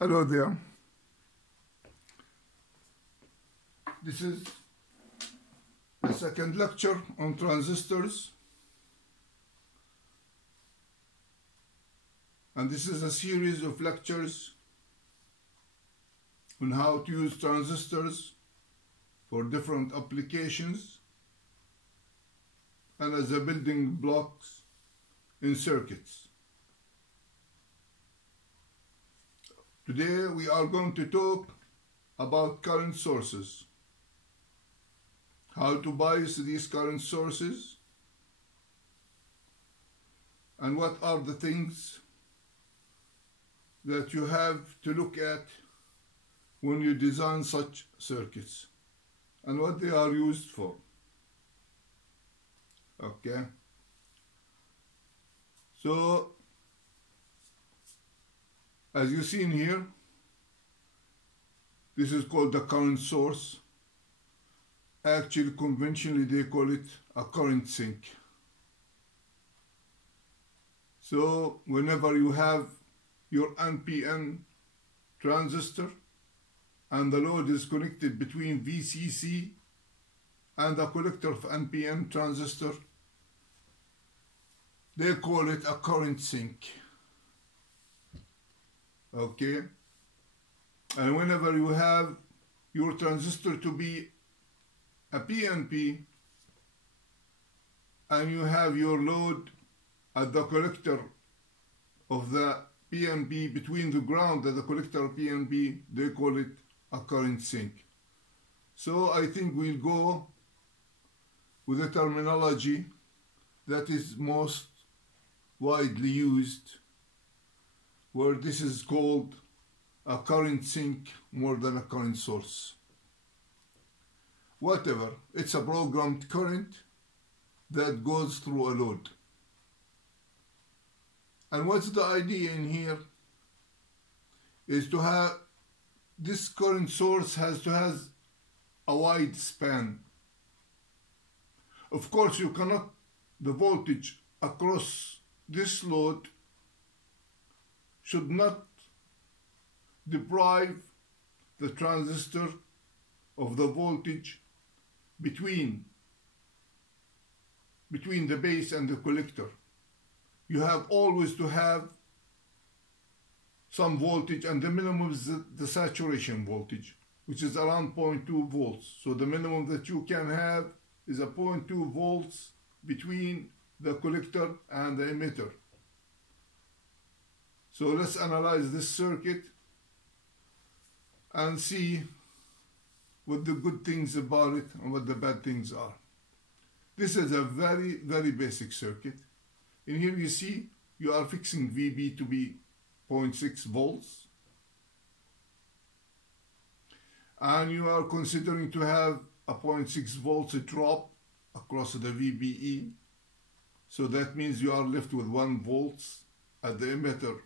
Hello there. This is the second lecture on transistors, and this is a series of lectures on how to use transistors for different applications and as a building blocks in circuits. Today we are going to talk about current sources, how to bias these current sources, and what are the things that you have to look at when you design such circuits and what they are used for. Okay, so as you see in here, this is called the current source. Actually, conventionally they call it a current sink. So whenever you have your NPN transistor and the load is connected between VCC and the collector of NPN transistor, they call it a current sink. Okay, and whenever you have your transistor to be a PNP and you have your load at the collector of the PNP between the ground and the collector of PNP, they call it a current sink. So I think we'll go with the terminology that is most widely used, where this is called a current sink more than a current source. Whatever, it's a programmed current that goes through a load. And what's the idea in here is to have this current source has to have a wide span. Of course, you cannot, the voltage across this load should not deprive the transistor of the voltage between the base and the collector. You have always to have some voltage, and the minimum is the saturation voltage, which is around 0.2 volts. So the minimum that you can have is a 0.2 volts between the collector and the emitter. So let's analyze this circuit and see what the good things about it and what the bad things are. This is a very, very basic circuit. In here you see you are fixing VB to be 0.6 volts. And you are considering to have a 0.6 volts drop across the VBE. So that means you are left with 1 volt at the emitter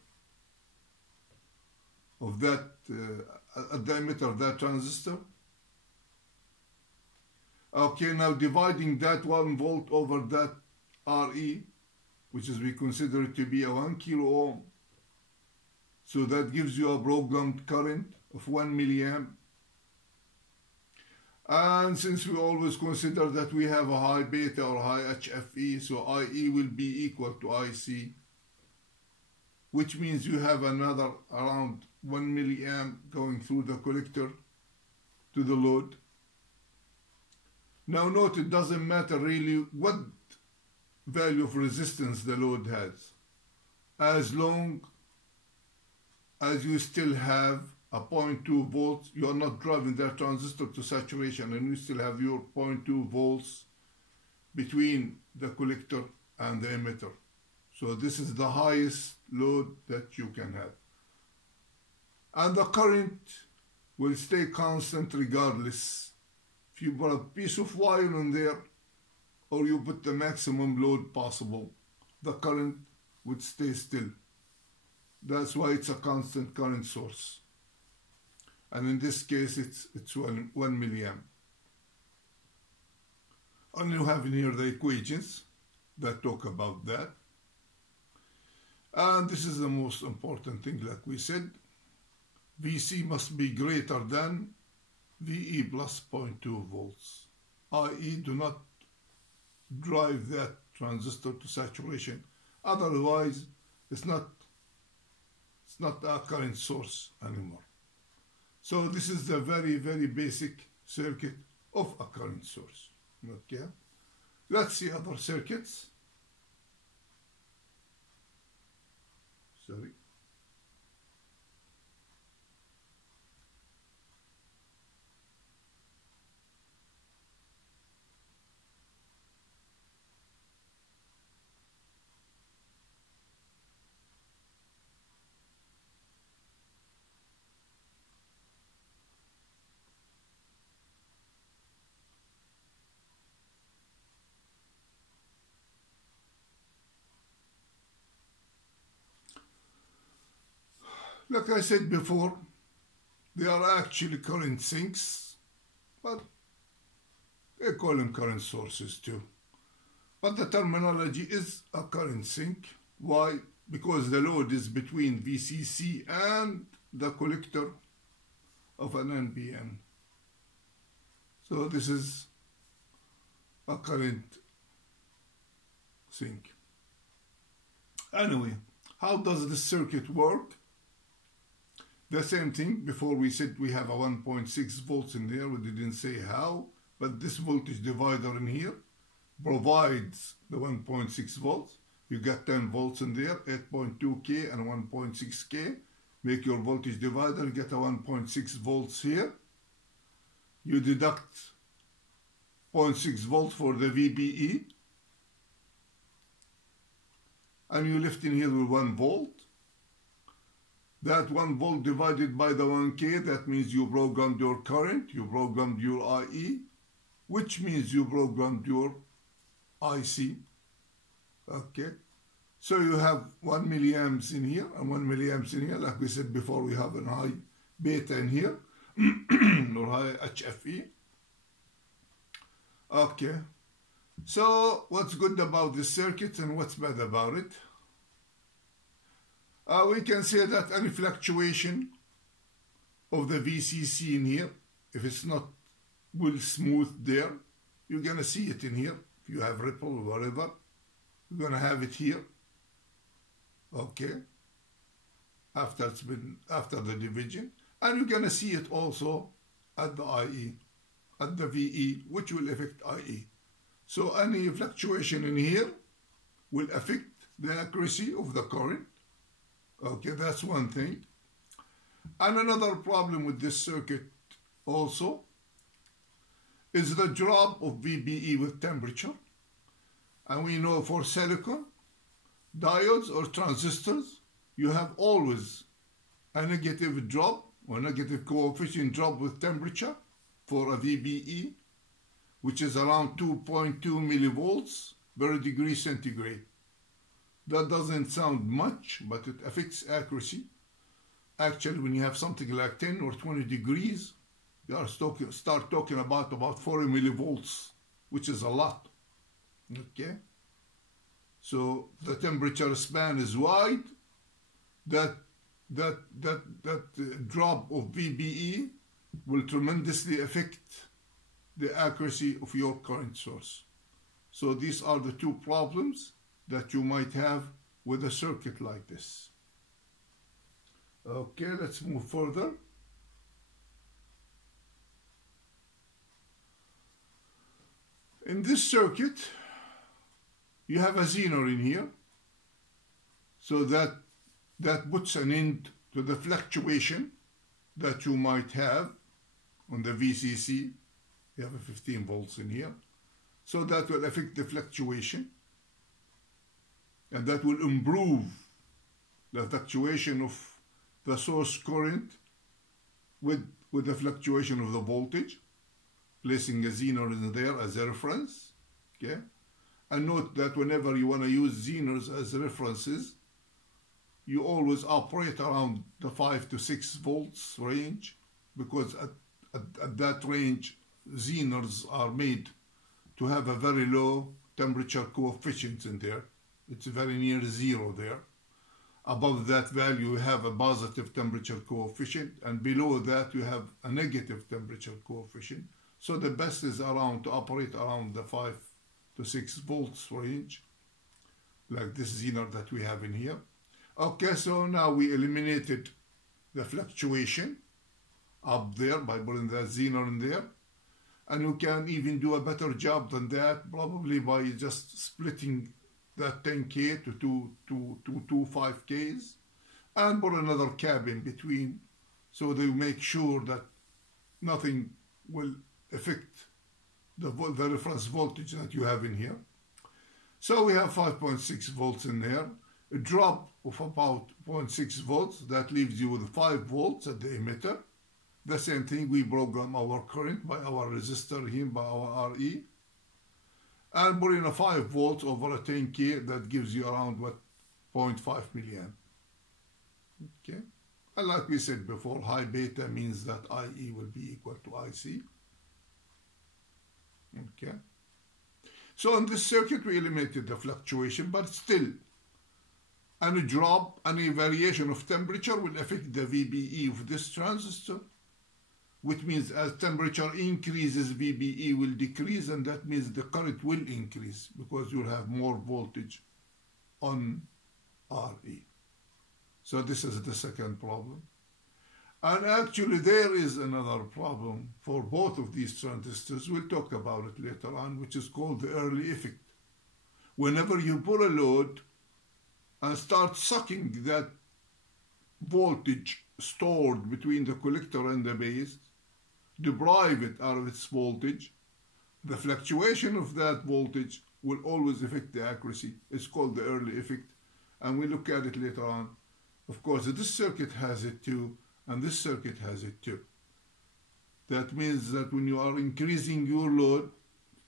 of that of that transistor. Okay, now dividing that 1 volt over that RE, which is we consider it to be a 1 kilo ohm. So that gives you a programmed current of 1 milliamp. And since we always consider that we have a high beta or high HFE, so IE will be equal to IC, which means you have another around 1 milliamp going through the collector to the load. Now note, it doesn't matter really what value of resistance the load has, as long as you still have a 0.2 volts, you are not driving that transistor to saturation, and you still have your 0.2 volts between the collector and the emitter. So this is the highest load that you can have. And the current will stay constant regardless. If you put a piece of wire in there or you put the maximum load possible, the current would stay still. That's why it's a constant current source. And in this case, it's 1 milliamp. And you have in here the equations that talk about that. And this is the most important thing, like we said. VC must be greater than VE plus 0.2 volts, i.e. do not drive that transistor to saturation. Otherwise, it's not a current source anymore. So this is the very, very basic circuit of a current source. Okay, let's see other circuits. Sorry. Like I said before, they are actually current sinks, but they call them current sources too. But the terminology is a current sink. Why? Because the load is between VCC and the collector of an NPN. So this is a current sink. Anyway, how does this circuit work? The same thing. Before we said we have a 1.6 volts in there. We didn't say how, but this voltage divider in here provides the 1.6 volts. You got 10 volts in there, 8.2K and 1.6K. Make your voltage divider, get a 1.6 volts here. You deduct 0.6 volts for the VBE. And you left in here with 1 volt. That 1 volt divided by the 1K, that means you programmed your current, you programmed your IE, which means you programmed your IC. Okay, so you have 1 milliamps in here and 1 milliamps in here. Like we said before, we have a high beta in here or high HFE. Okay, so what's good about this circuit and what's bad about it? We can say that any fluctuation of the VCC in here, if it's not well smooth there, you're gonna see it in here. If you have ripple or whatever, you're gonna have it here. Okay, after the division, and you're gonna see it also at the IE, at the VE, which will affect IE. So any fluctuation in here will affect the accuracy of the current. Okay, that's one thing. And another problem with this circuit also is the drop of VBE with temperature. And we know for silicon, diodes or transistors, you have always a negative drop or negative coefficient drop with temperature for a VBE, which is around 2.2 millivolts per degree centigrade. That doesn't sound much, but it affects accuracy. Actually, when you have something like 10 or 20 degrees, you start talking about 40 millivolts, which is a lot. Okay? So the temperature span is wide. That drop of VBE will tremendously affect the accuracy of your current source. So these are the two problems that you might have with a circuit like this. Okay, let's move further. In this circuit, you have a zener in here, so that puts an end to the fluctuation that you might have on the VCC. You have a 15 volts in here, so that will affect the fluctuation. And that will improve the fluctuation of the source current with the fluctuation of the voltage, placing a zener in there as a reference. Okay, and note that whenever you want to use zeners as references, you always operate around the 5 to 6 volts range, because at that range, zeners are made to have a very low temperature coefficient in there. It's very near zero there. Above that value, you have a positive temperature coefficient, and below that, you have a negative temperature coefficient. So the best is to operate around the 5 to 6 volts range, like this zener that we have in here. Okay, so now we eliminated the fluctuation up there by putting that zener in there. And you can even do a better job than that, probably by just splitting that 10K to 5Ks and put another cap in between, so they make sure that nothing will affect the reference voltage that you have in here. So we have 5.6 volts in there, a drop of about 0.6 volts, that leaves you with 5 volts at the emitter. The same thing, we program our current by our resistor here, by our RE. And put in a 5 volts over a 10K, that gives you around what, 0.5 milliamp. Okay. And like we said before, high beta means that IE will be equal to IC. Okay. So in this circuit, we eliminated the fluctuation, but still, any drop, any variation of temperature will affect the VBE of this transistor, which means as temperature increases, VBE will decrease, and that means the current will increase because you'll have more voltage on RE. So this is the second problem. And actually there is another problem for both of these transistors. We'll talk about it later on, which is called the early effect. Whenever you put a load and start sucking that voltage stored between the collector and the base, deprive it out of its voltage, the fluctuation of that voltage will always affect the accuracy. It's called the early effect, and we'll look at it later on. Of course, this circuit has it too, and this circuit has it too. That means that when you are increasing your load,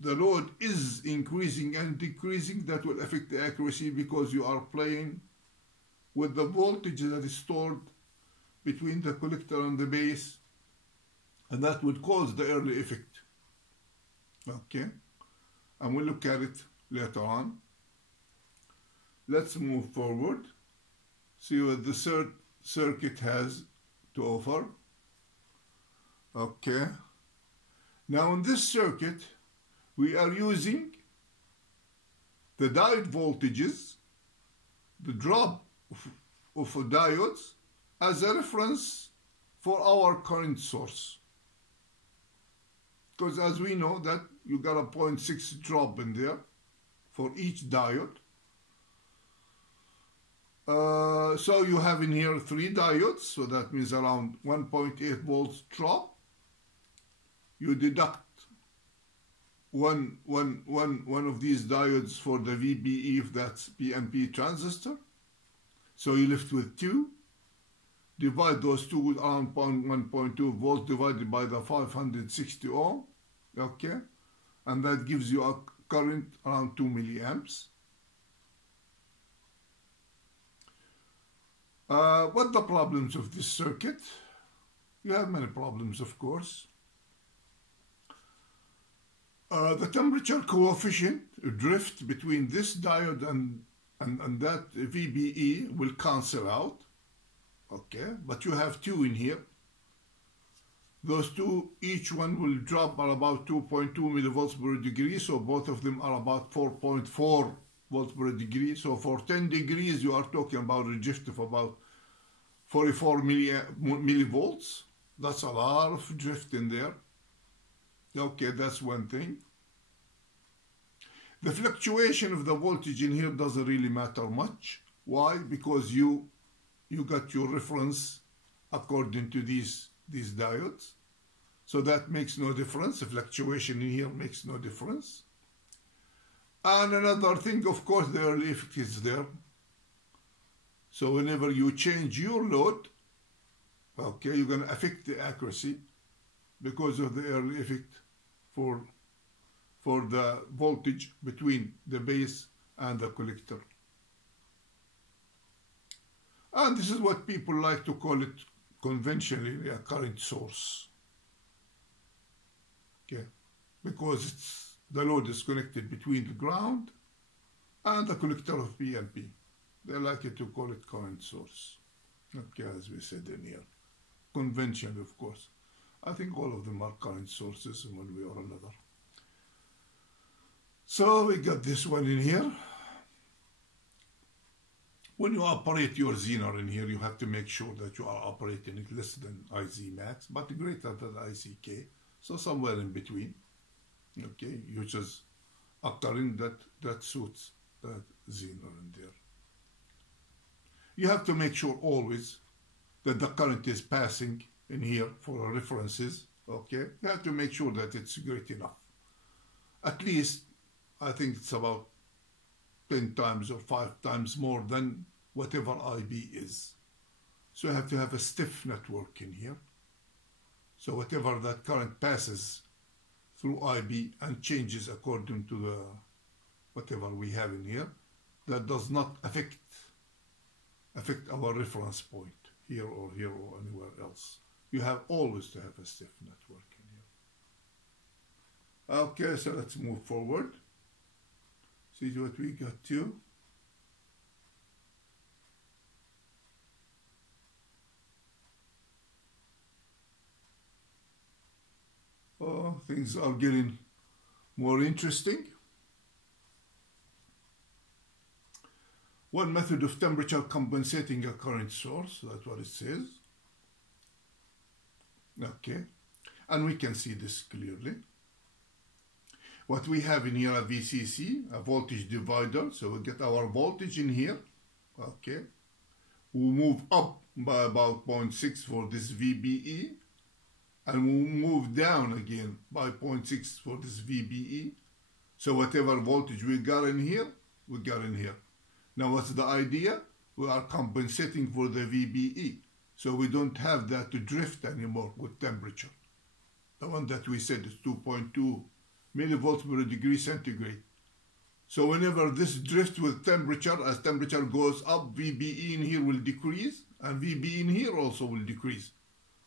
the load is increasing and decreasing. That will affect the accuracy because you are playing with the voltage that is stored between the collector and the base, and that would cause the early effect. Okay, and we'll look at it later on. Let's move forward, see what the third circuit has to offer. Okay, now in this circuit we are using the diode voltages, the drop of diodes, as a reference for our current source. Because as we know that you got a 0.6 drop in there for each diode. So you have in here 3 diodes, so that means around 1.8 volts drop. You deduct one of these diodes for the VBE, if that's PNP transistor. So you left with 2. Divide those two with around 1.2 volts divided by the 560 ohm, okay, and that gives you a current around 2 milliamps. What the problems of this circuit? You have many problems, of course. The temperature coefficient drift between this diode and that VBE will cancel out. Okay, but you have 2 in here. Those 2, each one will drop by about 2.2 millivolts per degree, so both of them are about 4.4 volts per degree. So for 10 degrees, you are talking about a drift of about 44 millivolts. That's a lot of drift in there. Okay, that's one thing. The fluctuation of the voltage in here doesn't really matter much. Why? Because you got your reference according to these diodes. So that makes no difference. The fluctuation in here makes no difference. And another thing, of course, the early effect is there. So whenever you change your load, okay, you're going to affect the accuracy because of the early effect for the voltage between the base and the collector. And this is what people like to call it conventionally a current source. Okay, because the load is connected between the ground and the collector of PNP. They like to call it current source. Okay, as we said in here. Conventional, of course. I think all of them are current sources in one way or another. So we got this one in here. When you operate your Zener in here, you have to make sure that you are operating it less than IZ max, but greater than IZK. So somewhere in between. Okay, you just a current that suits that Zener in there. You have to make sure always that the current is passing in here for references. Okay, you have to make sure that it's great enough. At least, I think it's about 10 times or 5 times more than whatever IB is. So you have to have a stiff network in here. So whatever that current passes through IB and changes according to the whatever we have in here, that does not affect our reference point here or anywhere else. You have always to have a stiff network in here. Okay, so let's move forward. See what we got to. Oh, things are getting more interesting. One method of temperature compensating a current source, that's what it says. Okay, and we can see this clearly. What we have in here, a VCC, a voltage divider, so we get our voltage in here, okay. We move up by about 0.6 for this VBE, and we move down again by 0.6 for this VBE. So whatever voltage we got in here, we got in here. Now what's the idea? We are compensating for the VBE. So we don't have that to drift anymore with temperature. The one that we said is 2.2 millivolts per degree centigrade. So whenever this drifts with temperature, as temperature goes up, VBE in here will decrease, and VBE in here also will decrease.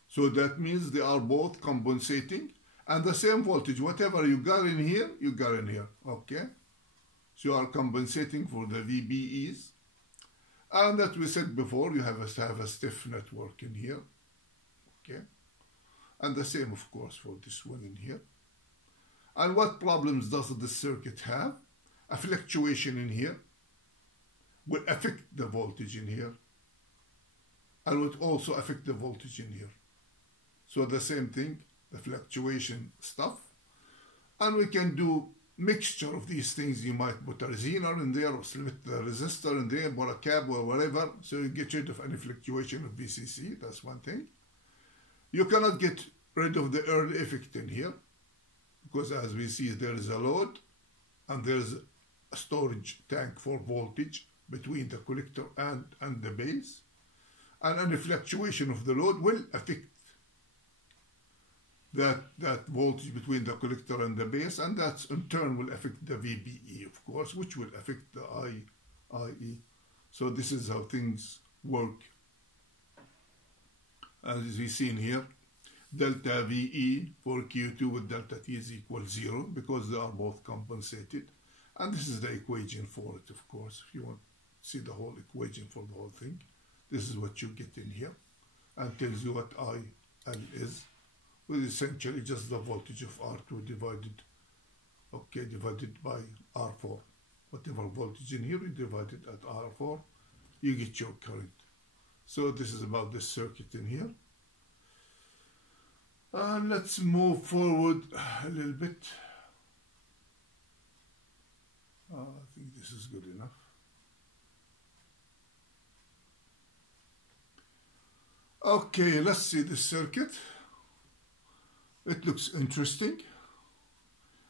So that means they are both compensating, and the same voltage, whatever you got in here, you got in here, okay? So you are compensating for the VBEs. And that we said before, you have to have a stiff network in here, okay? And the same, of course, for this one in here. And what problems does this circuit have? A fluctuation in here will affect the voltage in here, and would also affect the voltage in here. So the same thing, the fluctuation stuff. And we can do mixture of these things. You might put a Zener in there or split the resistor in there, or a cap or whatever, so you get rid of any fluctuation of VCC. That's one thing. You cannot get rid of the early effect in here, because as we see, there is a load and there is a storage tank for voltage between the collector and the base, and any fluctuation of the load will affect that voltage between the collector and the base, and that in turn will affect the VBE, of course, which will affect the IE. So this is how things work. As we see in here, delta VE for Q2 with delta T is equal 0, because they are both compensated. And this is the equation for it, of course. If you want to see the whole equation for the whole thing, this is what you get in here, and tells you what IL is, which is essentially just the voltage of R2 divided by R4. Whatever voltage in here, you divide it at R4, you get your current. So this is about this circuit in here. Let's move forward a little bit. I think this is good enough. Okay, let's see this circuit. It looks interesting.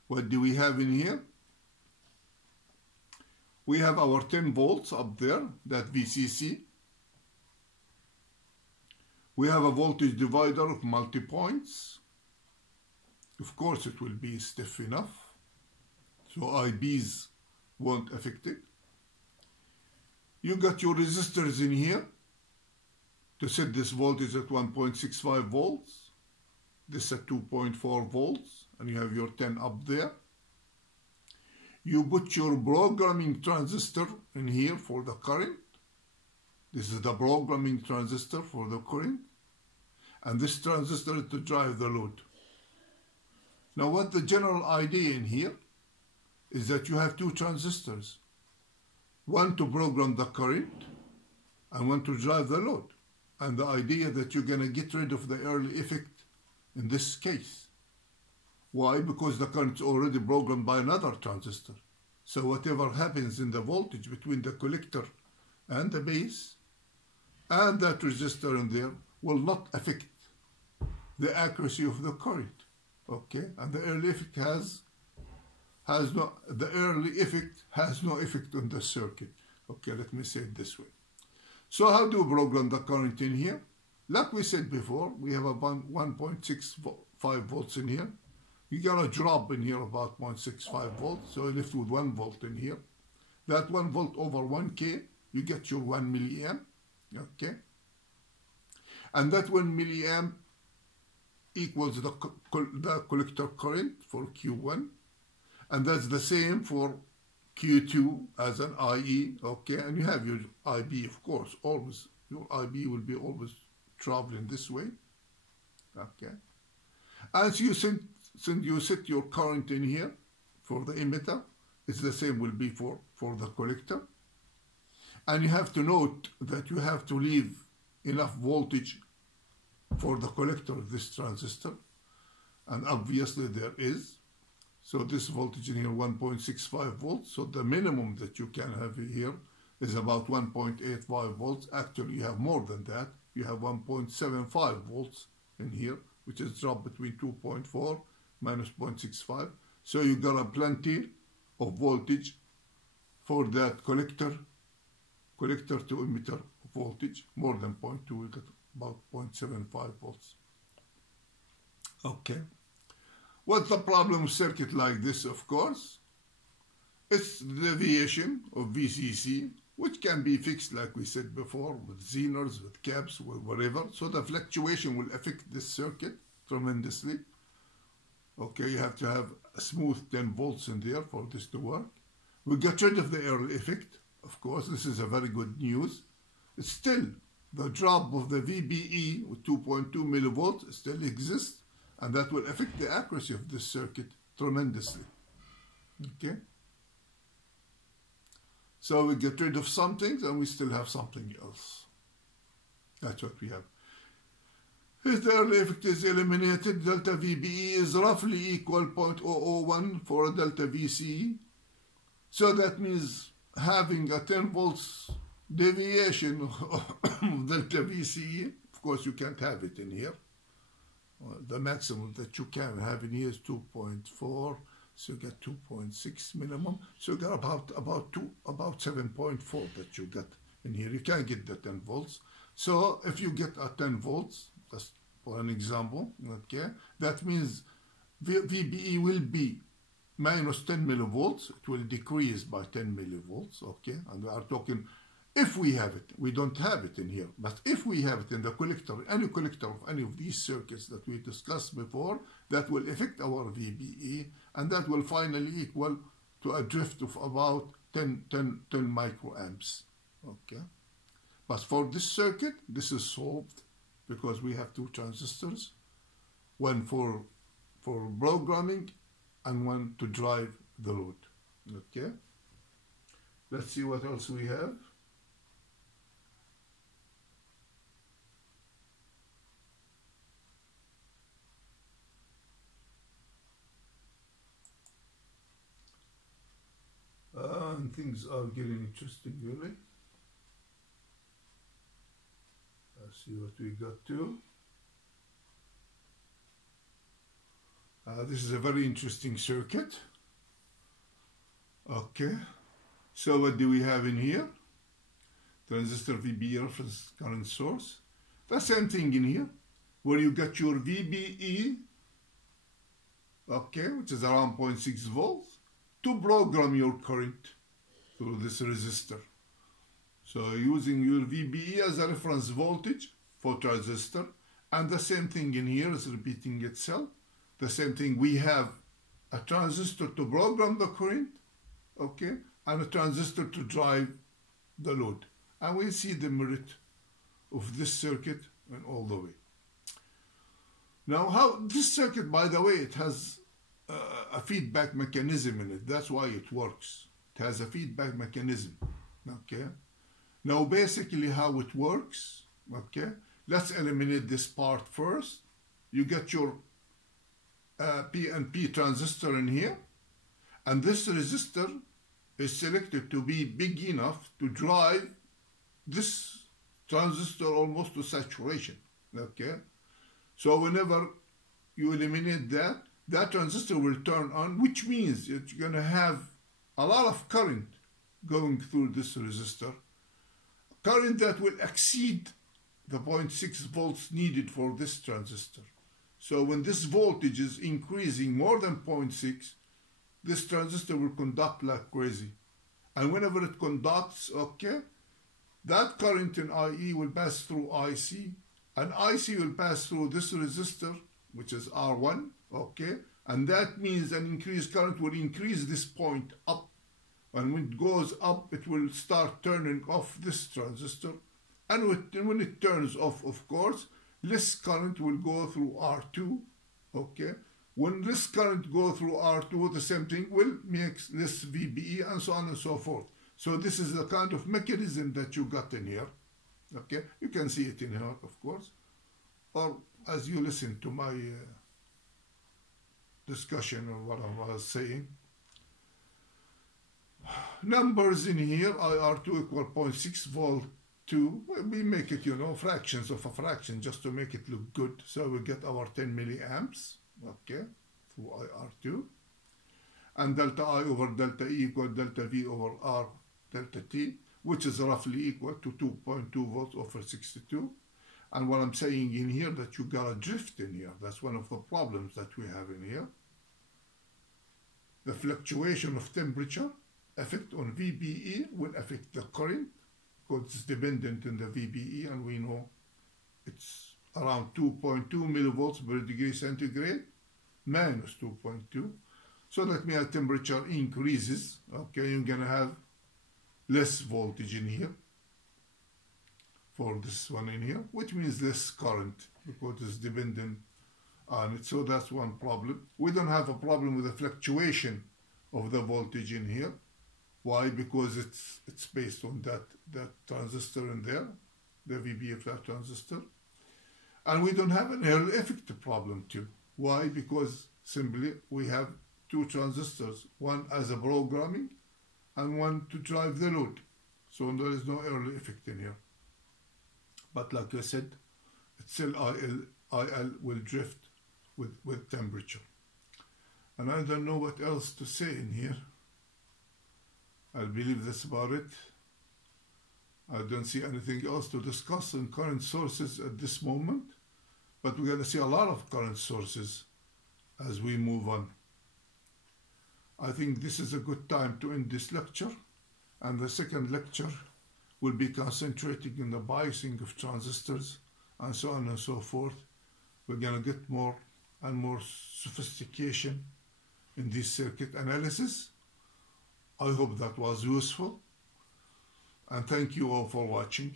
What do we have in here? We have our 10 volts up there, that VCC. We have a voltage divider of multi-points. Of course, it will be stiff enough, so IBs won't affect it. You got your resistors in here to set this voltage at 1.65 volts. This at 2.4 volts, and you have your 10 up there. You put your programming transistor in here for the current, This is the programming transistor for the current, and this transistor is to drive the load. Now what the general idea in here is that you have two transistors, one to program the current and one to drive the load. And the idea that you're going to get rid of the early effect in this case. Why? Because the current is already programmed by another transistor. So whatever happens in the voltage between the collector and the base and that resistor in there will not affect the accuracy of the current. Okay? And the early effect has no effect on the circuit. Okay, let me say it this way. So how do we program the current in here? Like we said before, we have about 1.65 volts in here. You got a drop in here about 0.65 volts, so you left with 1 volt in here. That 1 volt over 1K, you get your 1 milliamp, okay? And that 1 milliamp equals the collector current for Q1, and that's the same for Q2 as an IE, okay? And you have your IB, of course, always. Your IB will be always traveling this way, okay? And so you set your current in here for the emitter. It's the same will be for the collector. And you have to note that you have to leave enough voltage for the collector of this transistor. And obviously there is. So this voltage in here, 1.65 volts. So the minimum that you can have here is about 1.85 volts. Actually, you have more than that. You have 1.75 volts in here, which is drop between 2.4 minus 0.65. So you got a plenty of voltage for that collector to emitter voltage, more than 0.2, we got about 0.75 volts. Okay. What's the problem with circuit like this, of course? It's the deviation of VCC, which can be fixed, like we said before, with Zener's, with caps, with whatever. So the fluctuation will affect this circuit tremendously. Okay, you have to have a smooth 10 volts in there for this to work. We got rid of the early effect. Of course, this is a very good news. It's still, the drop of the VBE with 2.2 millivolts still exists, and that will affect the accuracy of this circuit tremendously. Okay? So we get rid of some things and we still have something else. That's what we have. If the early effect is eliminated, delta VBE is roughly equal 0.001 for a delta VCE. So that means having a 10 volts deviation of delta VCE, of course you can't have it in here. The maximum that you can have in here is 2.4, so you get 2.6 minimum. So you got about 7.4 that you get in here. You can't get the 10 volts. So if you get a 10 volts, just for an example, okay, that means VBE will be minus 10 millivolts. It will decrease by 10 millivolts, okay, and we are talking if we have it. We don't have it in here, but if we have it in the collector, any collector of any of these circuits that we discussed before, that will affect our VBE, and that will finally equal to a drift of about 10 microamps, okay. But for this circuit, this is solved because we have two transistors, one for programming and one to drive the load, okay. Let's see what else we have. And things are getting interesting, really. Let's see what we got to. This is a very interesting circuit. Okay, so what do we have in here? Transistor VBE reference current source. The same thing in here, where you got your VBE, okay, which is around 0.6 volts, to program your current through this resistor. So using your VBE as a reference voltage for transistor, and the same thing in here is repeating itself. The same thing, we have a transistor to program the current, okay, and a transistor to drive the load. and we'll see the merit of this circuit and all the way. Now, how this circuit, by the way, it has a feedback mechanism in it. That's why it works. It has a feedback mechanism. Okay. Now, basically, how it works. Okay. Let's eliminate this part first. You get your PNP transistor in here, and this resistor is selected to be big enough to drive this transistor almost to saturation. Okay. So whenever you eliminate that, that transistor will turn on, which means that you're going to have a lot of current going through this resistor, current that will exceed the 0.6 volts needed for this transistor. So when this voltage is increasing more than 0.6, this transistor will conduct like crazy. And whenever it conducts, okay, that current in IE will pass through IC, and IC will pass through this resistor, which is R1, okay, and that means an increased current will increase this point up, and when it goes up, it will start turning off this transistor, and when it turns off, of course, less current will go through R2, okay. When this current goes through R2, the same thing will make less VBE, and so on and so forth. So this is the kind of mechanism that you got in here. Okay, you can see it in here, of course, or as you listen to my discussion or what I was saying. Numbers in here, IR2 equal 0.6 volt 2. We make it, you know, fractions of a fraction just to make it look good. So we get our 10 milliamps, okay, through IR2. And delta I over delta E equal delta V over R delta T, which is roughly equal to 2.2 volts over 62. And what I'm saying in here, that you got a drift in here. That's one of the problems that we have in here. The fluctuation of temperature effect on VBE will affect the current, because it's dependent on the VBE, and we know it's around 2.2 millivolts per degree centigrade, minus 2.2. So that means temperature increases, okay, you're going to have less voltage in here for this one in here, which means less current because it's dependent on it. So that's one problem. We don't have a problem with the fluctuation of the voltage in here. Why? Because it's based on that transistor in there, the VB of that transistor. And we don't have an Hall effect problem too. Why? Because simply we have two transistors, one as a programming and one to drive the load. So there is no Hall effect in here. But like I said, it's still IL will drift with temperature. And I don't know what else to say in here. I believe that's about it. I don't see anything else to discuss on current sources at this moment, but we're going to see a lot of current sources as we move on. I think this is a good time to end this lecture, and the second lecture will be concentrating on the biasing of transistors and so on and so forth. We're going to get more and more sophistication in this circuit analysis. I hope that was useful, and thank you all for watching.